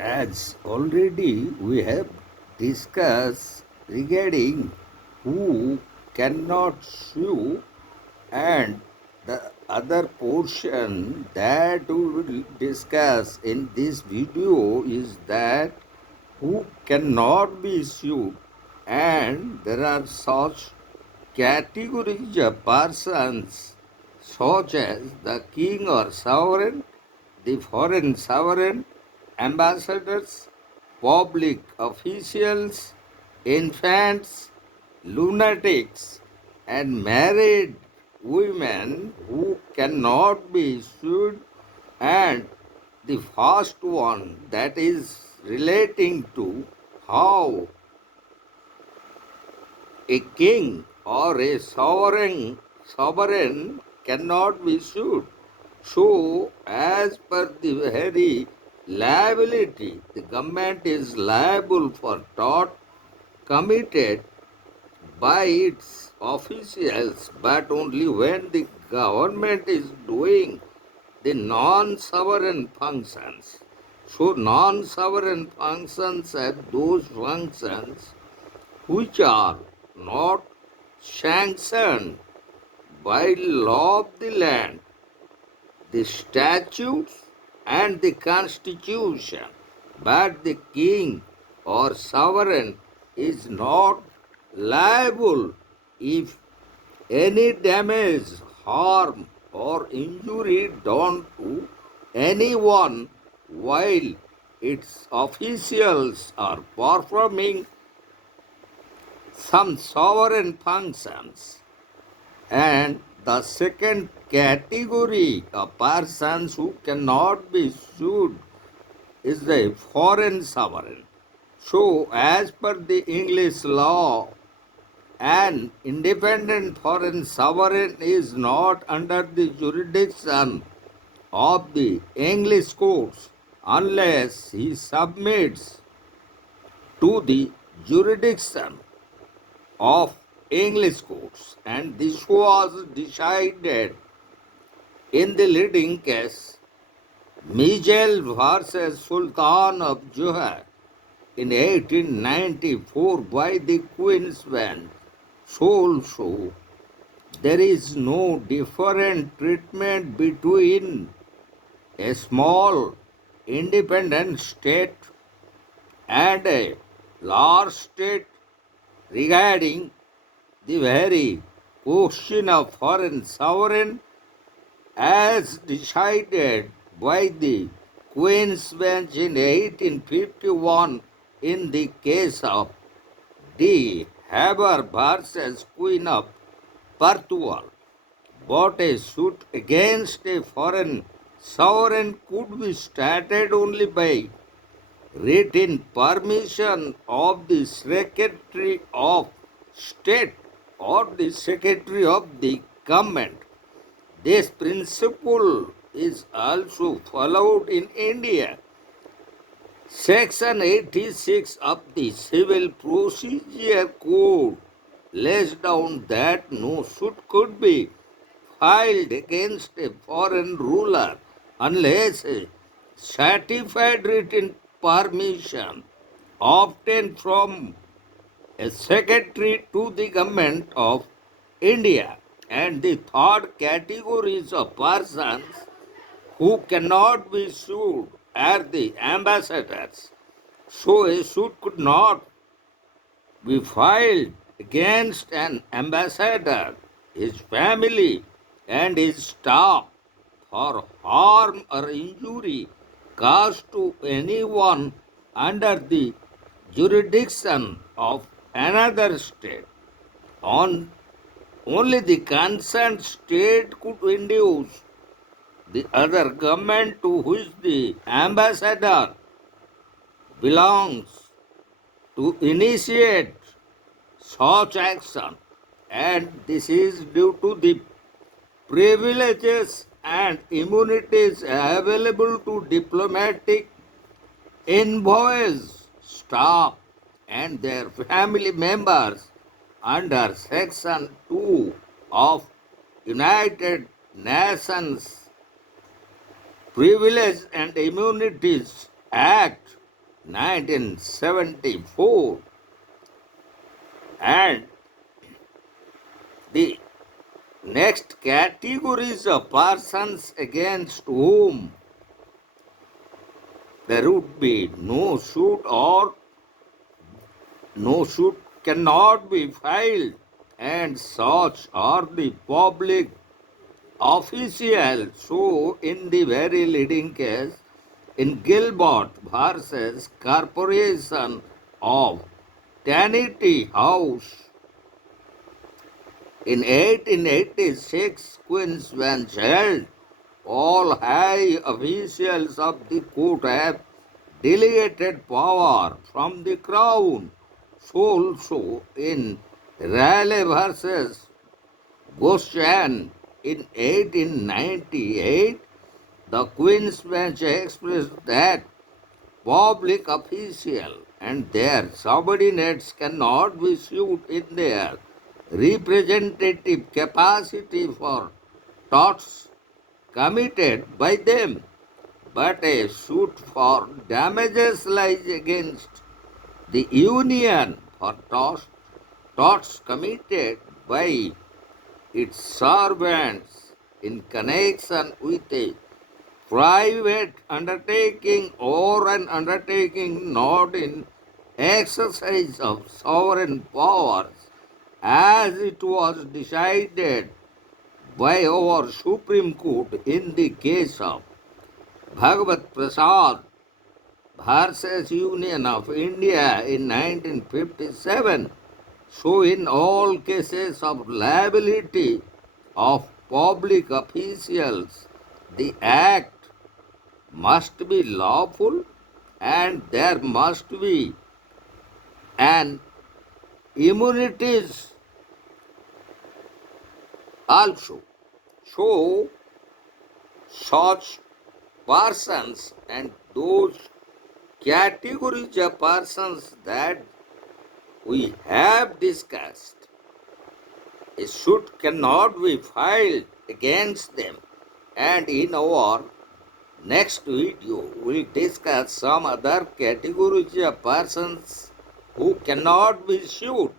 As already we have discussed regarding who cannot sue, and the other portion that we will discuss in this video is that who cannot be sued, and there are such categories of persons such as the king or sovereign, the foreign sovereign, ambassadors, public officials, infants, lunatics, and married women who cannot be sued, and the first one that is relating to how a king or a sovereign cannot be sued. So, as per the very liability, the government is liable for tort committed by its officials, but only when the government is doing the non-sovereign functions. So, non-sovereign functions are those functions which are not sanctioned by law of the land, the statutes, and the constitution, but the king or sovereign is not liable if any damage, harm, or injury done to anyone while its officials are performing some sovereign functions. And the second category of persons who cannot be sued is the foreign sovereign. So, as per the English law, an independent foreign sovereign is not under the jurisdiction of the English courts unless he submits to the jurisdiction of English courts, and this was decided in the leading case Mijel versus Sultan of Johor in 1894 by the Queen's Bench. So there is no different treatment between a small independent state and a large state regarding the very question of foreign sovereign as decided by the Queen's Bench in 1851 in the case of De Haber versus Queen of Portugal. But a suit against a foreign sovereign could be started only by written permission of the Secretary of State or the Secretary of the Government. This principle is also followed in India. Section 86 of the Civil Procedure Code lays down that no suit could be filed against a foreign ruler unless a certified written permission obtained from a secretary to the government of India. And the third categories of persons who cannot be sued are the ambassadors. So a suit could not be filed against an ambassador, his family, and his staff for harm or injury caused to anyone under the jurisdiction of another state. Only the concerned state could induce the other government to which the ambassador belongs to initiate such action, and this is due to the privileges and immunities available to diplomatic envoys, staff, and their family members under Section 2 of United Nations Privilege and Immunities Act 1974, and the next categories of persons against whom there would be no suit or no suit cannot be filed, and such are the public officials. So, in the very leading case, in Gilbert versus Corporation of Trinity House, in 1886, Queen's Bench held all high officials of the court have delegated power from the crown. So also in Raleigh versus Goshen in 1898, the Queen's Bench expressed that public officials and their subordinates cannot be sued in their representative capacity for torts committed by them, but a suit for damages lies against the union for torts committed by its servants in connection with a private undertaking or an undertaking not in exercise of sovereign powers, as it was decided by our Supreme Court in the case of Bhagavat Prasad versus Union of India in 1957. So, in all cases of liability of public officials, the act must be lawful and there must be an immunities also. So, such persons and those categories of persons that we have discussed, a suit cannot be filed against them. And in our next video, we'll discuss some other categories of persons who cannot be sued.